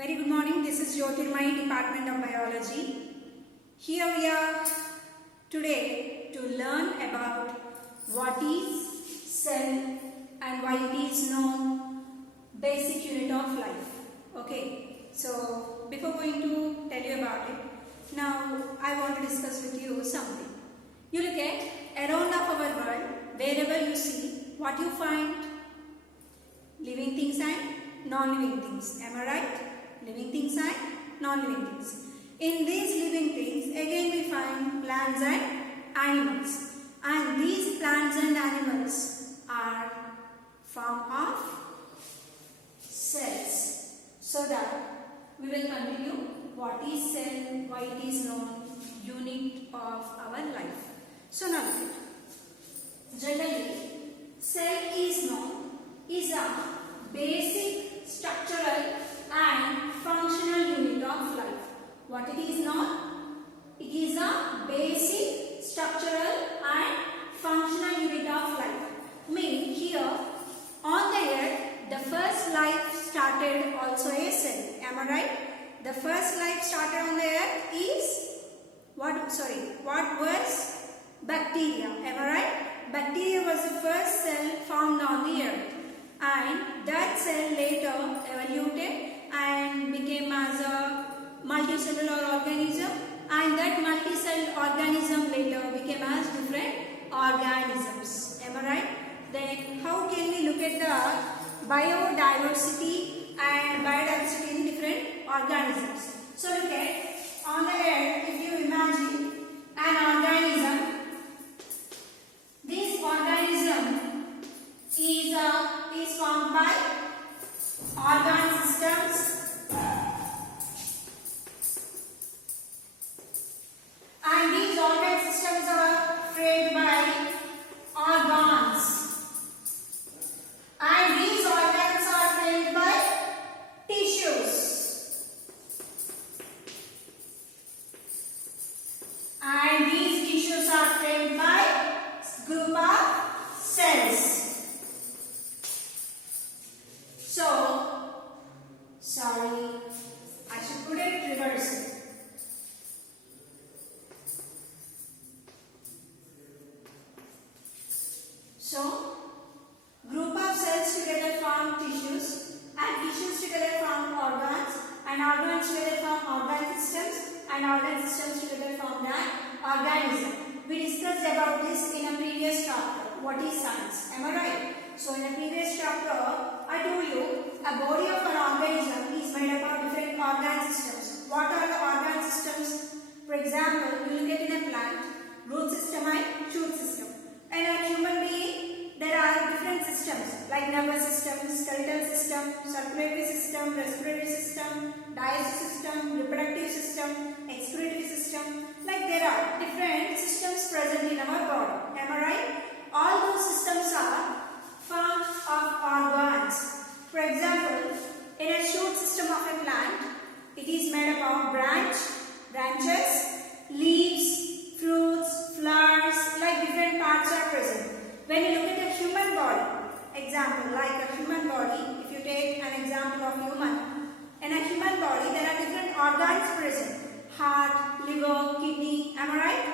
Very good morning. This is Jyotirmay, Department of Biology. Here we are today to learn about what is cell and why it is known basic unit of life. Okay. So before going to tell you about it, now I want to discuss with you something. You look at around of our world, wherever you see, what you find? Living things and non-living things. Am I right? Living things and non-living things. In these living things, again we find plants and animals. And these plants and animals are form of cells. So that we will continue what is cell, why it is known, unit of our life. So now look at. Generally, cell is known is a basic structural and functional unit of life. What it is known? It is a basic structural and functional unit of life. Mean here on the earth the first life started also a cell. Am I right? The first life started on the earth is what was bacteria. Am I right? Bacteria was the first cell found on the earth. And that cell later evolved and became as a multicellular organism, and that multicellular organism later became as different organisms. Am I right? Then how can we look at the biodiversity and biodiversity in different organisms? So look at on the earth, if you imagine an organism, this organism is formed by organ systems, and these organ systems are framed by organs, and these organs are framed by tissues, and these tissues are framed by group of cells. I should put it reverse. So, group of cells together form tissues, and tissues together form organs, and organs together form organ systems, and organ systems together form an organism. We discussed about this in a previous chapter. What is science? Am I right? So, in a previous chapter, I told you a body of an organism is made up of different organ systems. What are the organ systems? For example, you look at in a plant, root system and shoot system. In a human being, there are different systems like nervous system, skeletal system, circulatory system, respiratory system, digestive system, reproductive system, excretory system. Like there are different systems present in our body. Am I right? All those systems are forms of organs. For example, in a shoot system of a plant, it is made up of branches, leaves, fruits, flowers, like different parts are present. When you look at a human body, example like a human body, if you take an example of human, in a human body there are different organs present. Heart, liver, kidney, am I right?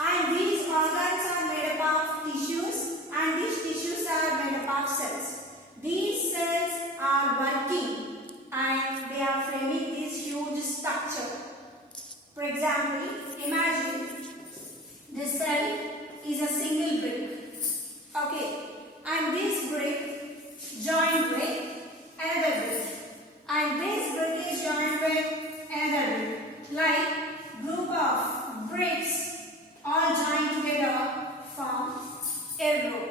And these organs are made up of tissues, and these tissues are made up of cells. These cells are working and they are framing this huge structure. For example, imagine this cell is a single brick. Okay, and this brick joined with another brick, and this brick is joined with another brick. Like group of bricks all joined together form a row.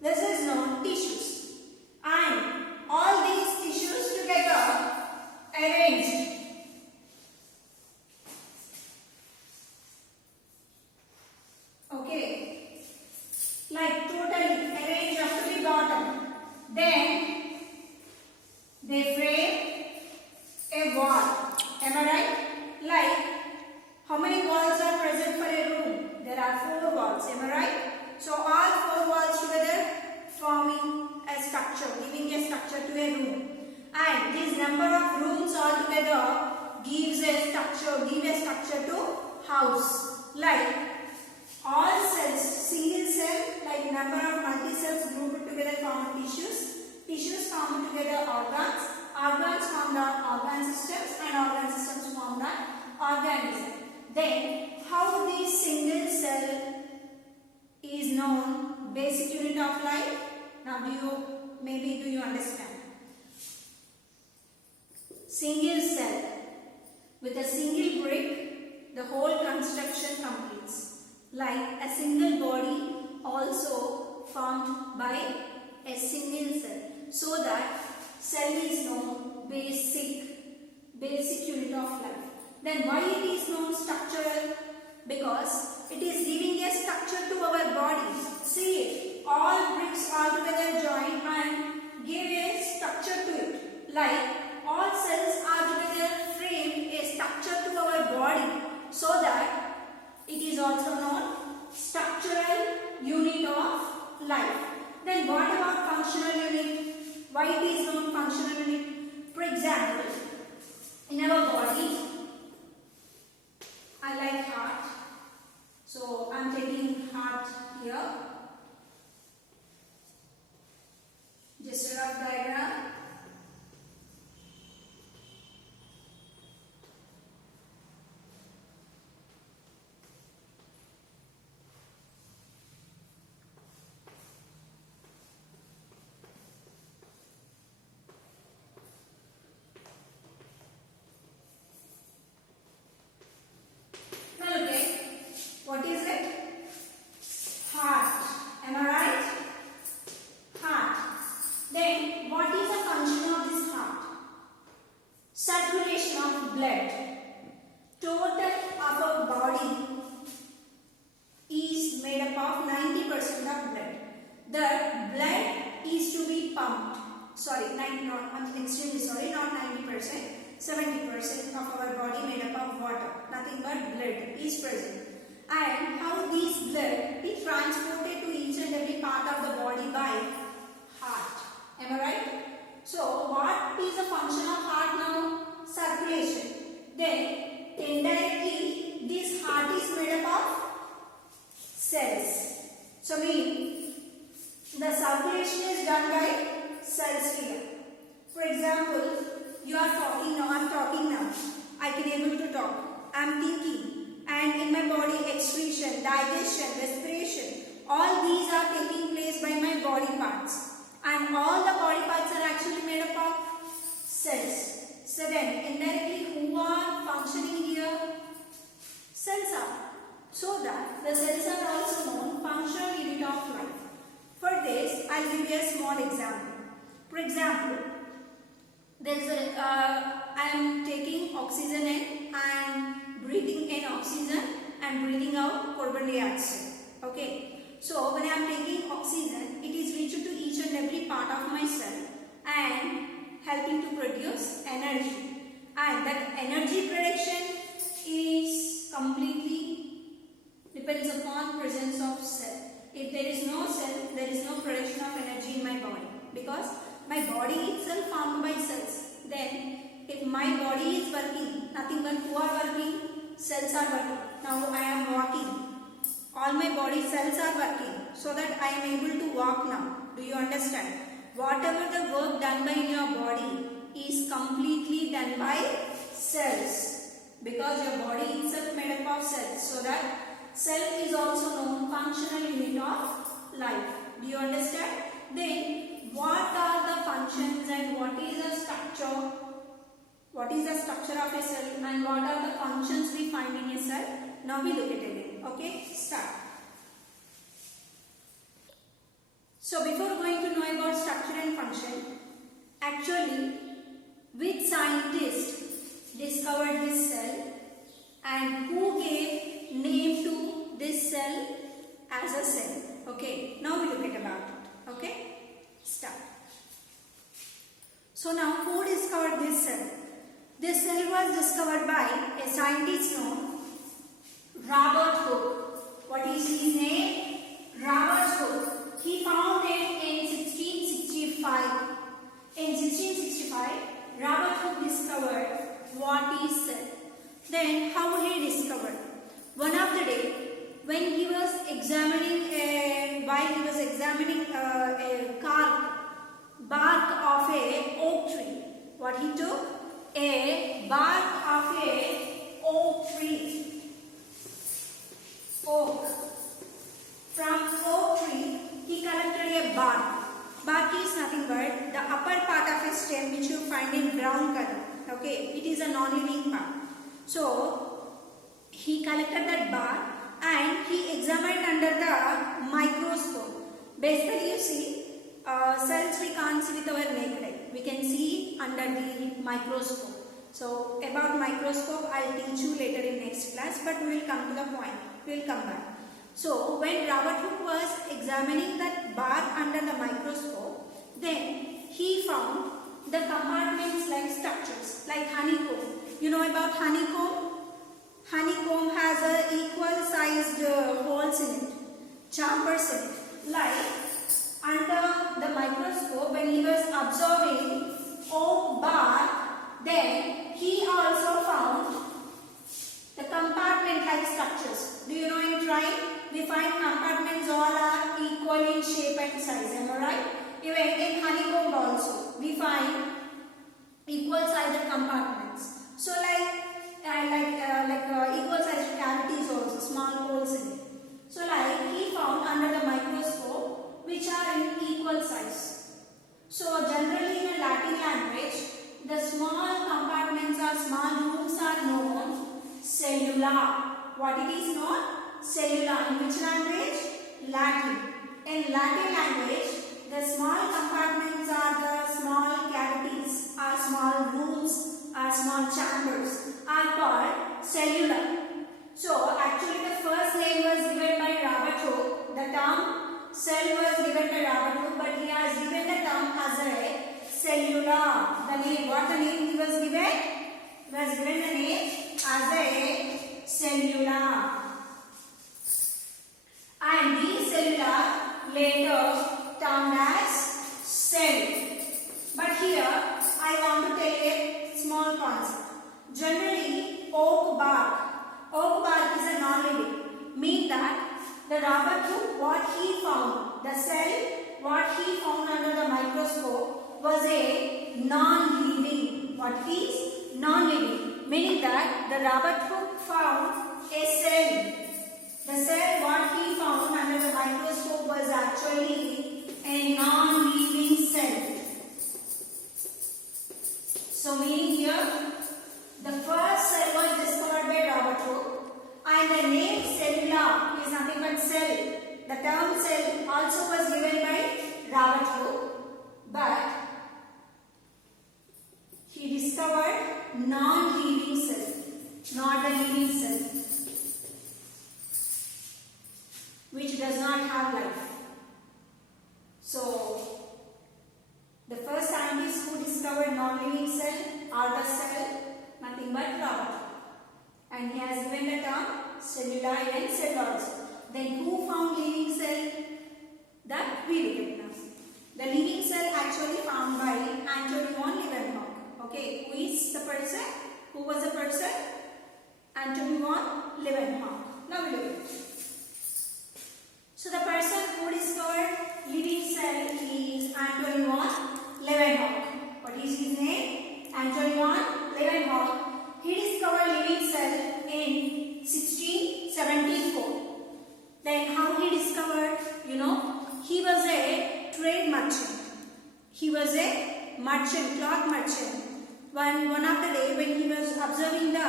This is known tissues. And all these tissues together arranged. Okay. Like totally arranged up to the bottom. Then they frame a wall. Am I right? Like how many walls are present for a room? There are 4 walls. Am I right? So all 4 walls together forming a structure, giving a structure to a room. And this number of rooms together give a structure to house. Like all cells, single cell, like number of multi-cells grouped together form tissues. Tissues form together organs. Organs form the organ systems, and organ systems form the organism. Then, how this single cell is known basic unit of life? Now, do you understand? Single cell. With a single brick, the whole construction completes. Like a single body also formed by a single cell. So that cell is known basic unit of life. Then why it is known structural? Because it is giving a structure to our body. See it, all bricks all together join and give a structure to it. Like all cells are together framed a structure to our body, so that it is also known structural unit of life. Then what about functional unit? Why it is known functional unit? For example, in our body, I like heart. So I am taking heart here. Just a rough diagram. What is it? Heart. Am I right? Heart. Then what is the function of this heart? Circulation of blood. Total of our body is made up of 90% of blood. The blood is to be pumped. Sorry, not extremely sorry, not 90%. 70% of our body made up of water. Nothing but blood is present. And how this blood is transported to each and every part of the body by heart. Am I right? So what is the function of heart now? Circulation. Then indirectly this heart is made up of cells. So mean the circulation is done by cells here. For example, you are talking now, I am talking now. I can able to talk. I am thinking. And in my body, excretion, digestion, respiration, all these are taking place by my body parts. And all the body parts are actually made up of cells. So then, indirectly, who are functioning here? Cells are. So that the cells are also known functional unit of life. For this, I will give you a small example. For example, I am taking oxygen in and breathing in oxygen and breathing out carbon dioxide. Okay. So when I am taking oxygen, it is reached to each and every part of my cell and helping to produce energy. And that energy production is completely depends upon presence of cell. If there is no cell, there is no production of energy in my body, because my body itself formed by cells. Then if my body is working, nothing but who are working? Cells are working. Now I am walking. All my body cells are working so that I am able to walk now. Do you understand? Whatever the work done by in your body is completely done by cells, because your body itself made up of cells. So that cell is also known functional unit of life. Do you understand? Then what are the functions and what is the structure? What is the structure of a cell and what are the functions we find in a cell? Now we look at it again. Okay, start. So before going to know about structure and function, actually which scientist discovered this cell and who gave name to this cell as a cell? Okay, now we look at about it. Okay, start. So now who discovered this cell? This cell was discovered by a scientist known Robert Hooke. What is his name? Robert Hooke. He found it in 1665. In 1665, Robert Hooke discovered what is cell. Then how he discovered? One of the day when he was examining a bark of a oak tree. What he took? A bark of a oak tree. Oak. From oak tree, he collected a bark. Bark is nothing but the upper part of a stem which you find in brown color. Okay, it is a non-living part. So, he collected that bark and he examined under the microscope. Basically, you see, cells we can't see with our naked eye. We can see under the microscope. So, about microscope, I'll teach you later in next class, but we will come to the point. We will come back. So, when Robert Hooke was examining that bark under the microscope, then he found the compartments like structures, like honeycomb. You know about honeycomb? Honeycomb has a equal sized holes in it, chambers in it. Like under the microscope, when he was observing oak bark, then he also found the compartment like structures. Do you know in train? We find compartments all are equal in shape and size. Am I right? Even in honeycomb also, we find equal sized compartments. So equal sized cavities also, small holes in it. So he found under the microscope which are in equal size. So generally in a Latin language, the small compartments or small rooms are known cellula. What it is known? Cellula. In which language? Latin. In Latin language, the small compartments are the small cavities, or small rooms, or small chambers are called cellula. So actually the first name was given by Robert Hooke. The term cell was given by Robert Hooke, but he has given the term as a cellula. The name, what the name he was given? He was given the name as a cellula. And these cellula later termed as cell. But here I want to tell a small concept. Generally, oak bark is a non-living. Mean that the Robert Hooke, what he found, the cell, what he found under the microscope was a non-living. What is non-living? Meaning that the Robert Hooke found a cell. The cell what he found under the microscope was actually a non-living cell. So meaning here, the first cell was discovered by Robert Hooke and the name cellula is nothing but cell. The term cell also was given by Robert Hooke, but he discovered non-living cell, not a living cell, which does not have life. So, the first scientists who discovered non-living cell are the cell, nothing but Robert. And he has given the term cellula and cell also. Then who found living cell? That we look at now. The living cell actually found by Antony von Leeuwenhoek. Okay, who is the person? Who was the person? Antony von Leeuwenhoek. Now we look at it. So the person who discovered living cell is Antony von Leeuwenhoek. What is his name? Antony von Leeuwenhoek. He discovered living cell in 1674. Then how he discovered? You know, he was a trade merchant. He was a merchant, cloth merchant. One of the day when he was observing the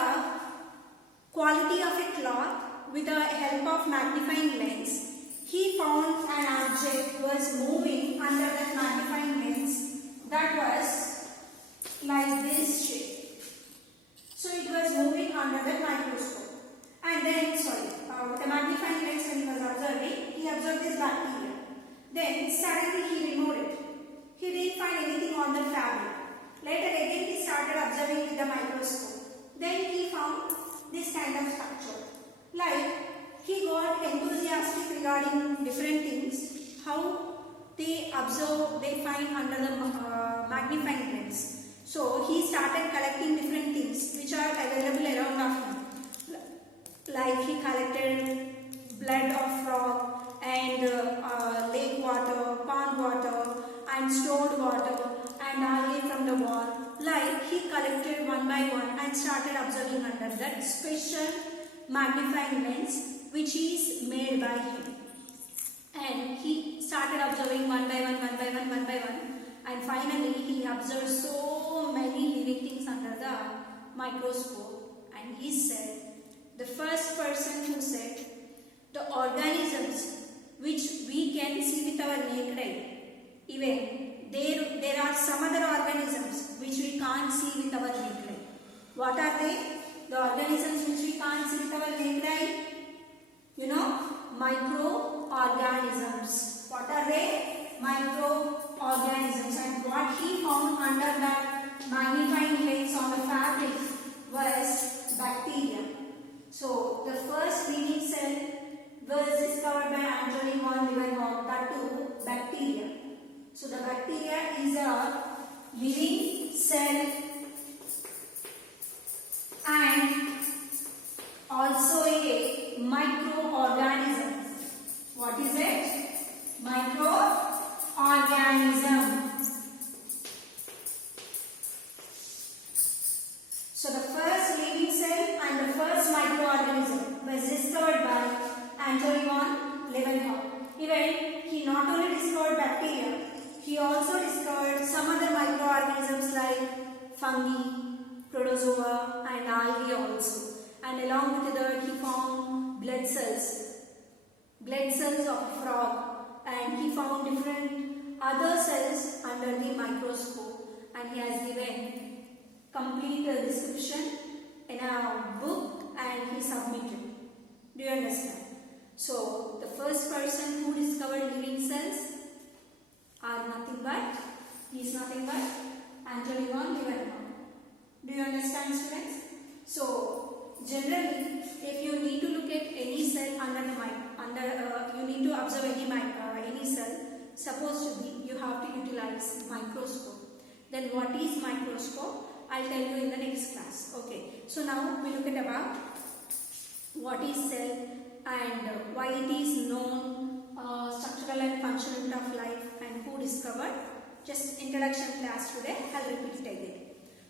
quality of a cloth with the help of magnifying lens, he found an object was moving under that magnifying lens that was like this shape. So it was moving under the microscope. And then, with the magnifying lens when he was observing, he observed this bacteria. Then suddenly he removed it. He didn't find anything on the fabric. Later again he started observing with the microscope. Then he found this kind of structure. Like he got enthusiastic regarding different things, how they observe, they find under the magnifying lens. So he started collecting different things collected blood of frog and lake water, pond water and stored water and algae from the wall. Like he collected one by one and started observing under that special magnifying lens which is made by him. And he started observing one by one, and finally he observed so many living things under the microscope. And he said, the first person who said, the organisms which we can see with our naked eye, even there are some other organisms which we can't see with our naked eye. What are they? The organisms which we can't see with our naked eye? You know, microorganisms. What are they? Microorganisms. And what he found under that magnifying lens on the fabric was bacteria. So the first living cell was discovered by Antony von Leeuwenhoek, that too bacteria. So the bacteria is a living cell and also a microorganism. What is it? Microorganism. So the first living cell and the first microorganism was discovered by Antony von Leeuwenhoek. Even he not only discovered bacteria, he also discovered some other microorganisms like fungi, protozoa and algae also. And along with that he found blood cells of a frog, and he found different other cells under the microscope, and he has given complete description in a book and he submitted. Do you understand? So the first person who discovered living cells is nothing but Antony von Leeuwenhoek. Do you understand, students? So generally, if you need to look at any cell you need to observe any cell, supposed to be, you have to utilize microscope. Then what is microscope? I'll tell you in the next class. Okay. So now we look at about what is cell and why it is known, structural and functional unit of life, and who discovered. Just introduction class today. I'll repeat it again.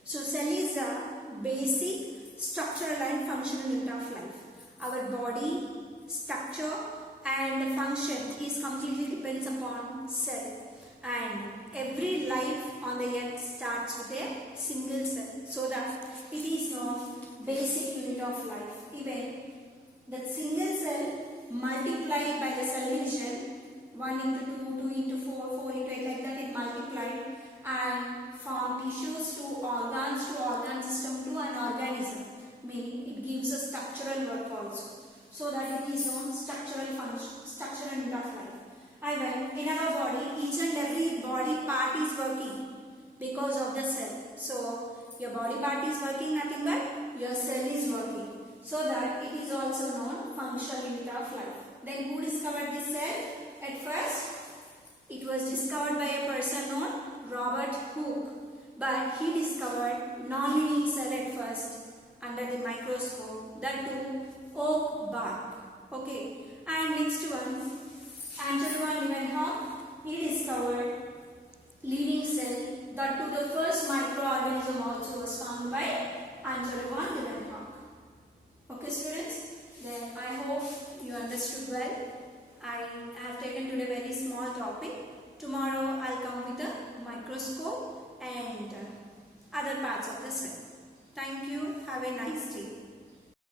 So cell is the basic structural and functional unit of life. Our body structure and function is completely depends upon cell, and every life on the earth starts with a single cell, so that it is known basic unit of life. Even that single cell multiplied by the cell division, 1 into 2, 2 into 4, 4 into 8, like that it multiplied and form tissues to organs to organ system to an organism, meaning it gives a structural work also. So that it is known structural function, structural unit of life. However, in our body, each and every body part is working because of the cell. So your body part is working, nothing but your cell is working. So that it is also known functional unit of life. Then who discovered this cell? At first, it was discovered by a person known Robert Hooke, but he discovered non-living cell at first under the microscope, that too oak bark. Okay, and next one, Antony von Leeuwenhoek, he discovered living cell, that too the first microorganism also was found by Antony von Leeuwenhoek. Okay students, then I hope you understood well. I have taken today a very small topic. Tomorrow I'll come with a microscope and other parts of the cell. Thank you. Have a nice day.